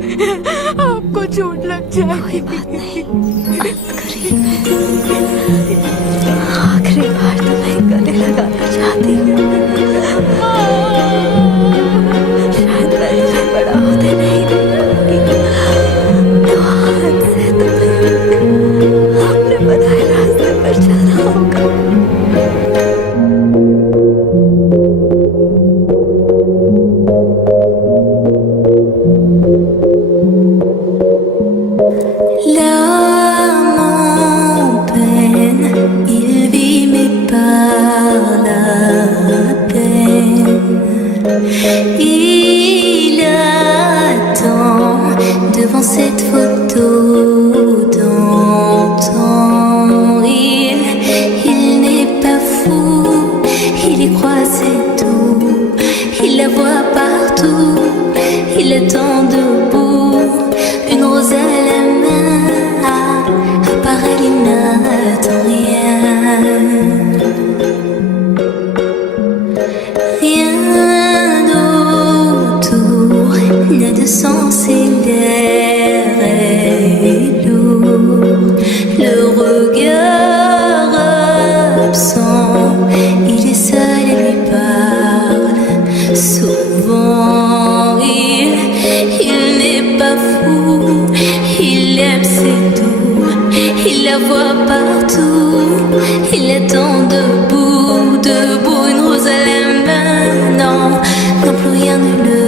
आपको चोट लग जाएगी। कोई बात नहीं, अंत करिए। आखिरी बार तो मैं गले लगाना चाहती हूँ। शायद मैं तुझे बड़ा होते नहीं देख पाऊंगी, तो आज से तुम्हें अपने बताए रास्ते पर चलना होगा। L'âme en peine, il vit mais par la peine. Il attend devant cette photo d'antan. Il n'est pas fou, il y croit c'est tout. Il la voit partout, il attend debout, une rose à la main. À part elle, il n'attend rien. Rien d'autour n'a de sens et l'air est lourd. Le regard absent, il est seul et lui parle souvent. Il n'est pas fou, il aime c'est tout. Il la voit partout, il attend debout, debout, une rose à la main. Non, non plus rien ne le